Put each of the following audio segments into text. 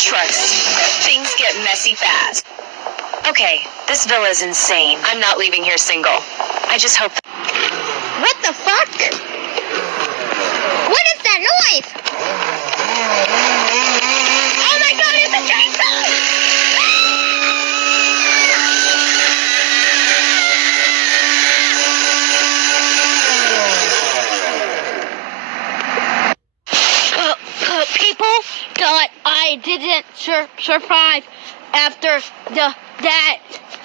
trust. Things get messy fast. Okay, this villa's insane. I'm not leaving here single. I just hope... What the fuck? What is that noise? Oh my god, it's a chainsaw! People thought I didn't survive after that,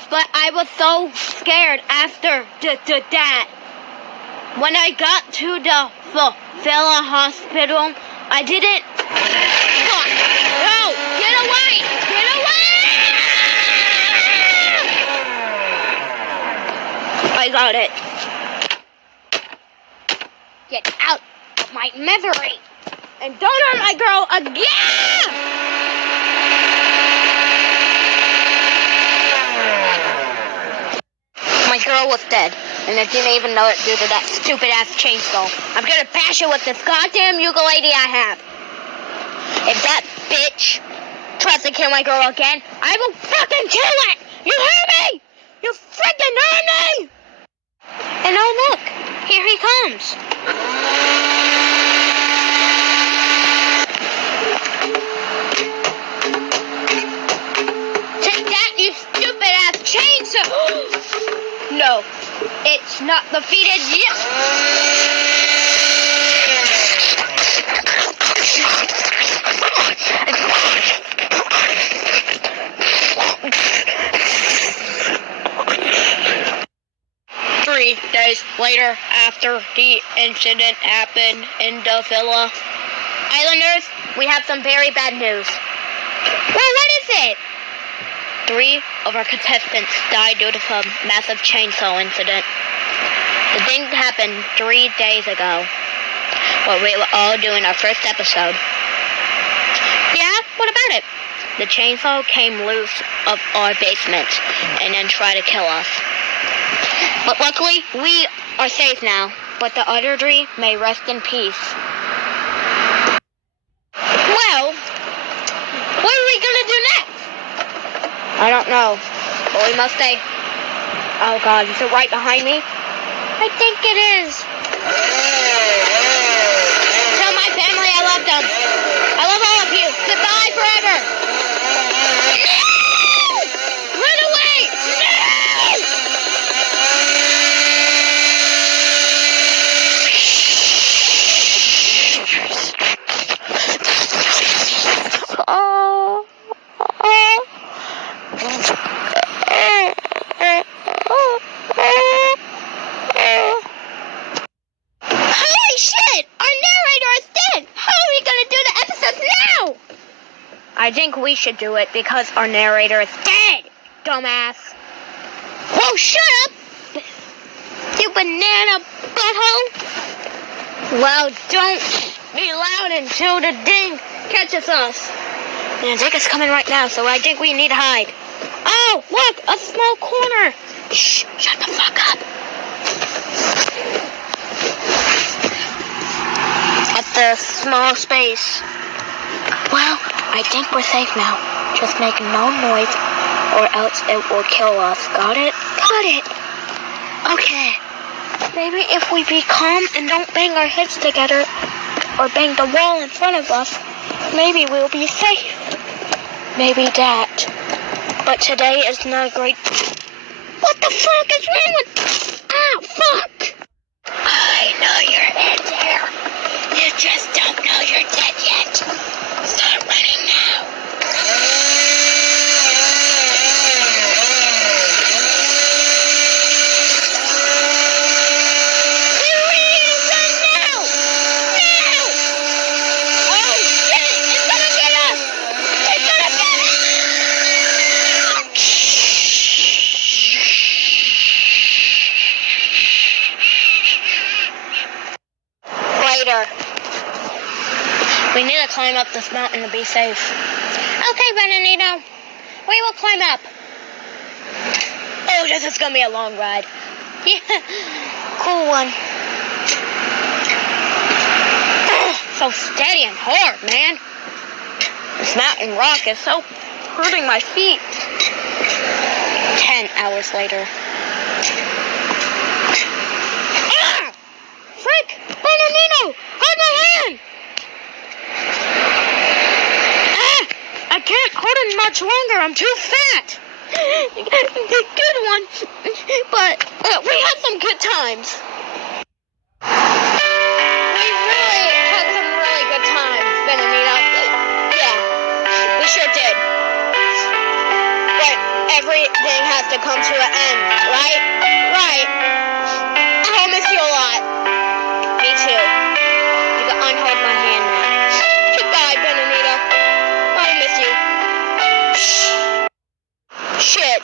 but I was so scared after that. When I got to the Villa Hospital, I didn't... Fuck! No! Get away! Get away! I got it. Get out of my misery! And don't hurt my girl again! My girl was dead, and I didn't even know it due to that stupid-ass chainsaw. I'm gonna bash it with this goddamn ukulele I have. If that bitch tries to kill my girl again, I will fucking kill it! You hear me? You freaking heard me? And oh look, here he comes. Chainsaw! No, it's not defeated yet. Three days later, after the incident happened in the villa, Islanders, we have some very bad news. Well, what is it? 3 of our contestants died due to some massive chainsaw incident. The thing happened 3 days ago, while we were all doing our first episode. Yeah, what about it? The chainsaw came loose of our basement and then tried to kill us. But luckily, we are safe now, but the other 3 may rest in peace. Well, what are we gonna do next? I don't know, but we must stay. Oh god, is it right behind me? I think it is. Tell my family I love them. I love all of you. Goodbye forever. No! Run away! Holy shit! Our narrator is dead! How are we gonna do the episodes now? I think we should do it because our narrator is dead, dumbass. Whoa, shut up! You banana butthole! Well, don't be loud until the ding catches us. And I think it's coming right now, so I think we need to hide. Oh, look, a small corner. Shh, shut the fuck up. At the small space. Well, I think we're safe now. Just make no noise or else it will kill us. Got it? Got it. Okay. Maybe if we be calm and don't bang our heads together or bang the wall in front of us, maybe we'll be safe. Maybe that. But today is not a great... What the fuck is wrong with... Ah, fuck! I know you're in there. You just don't know you're dead yet. Start running now. We need to climb up this mountain to be safe. Okay, Benanito. We will climb up. Oh, this is going to be a long ride. Yeah, cool one. So steady and hard, man. This mountain rock is so hurting my feet. 10 hours later. Ah! Frick! Benanito! Hold my hand! Ah! I can't hold it much longer. I'm too fat. Good one. But we had some good times. We really had some really good times, Benanito. Yeah, we sure did. But everything has to come to an end, right? Right. I'll miss you a lot. Me too. You can unhold my hand now. Goodbye, Benanito. I'll miss you. Shit.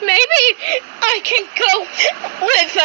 Maybe I can go with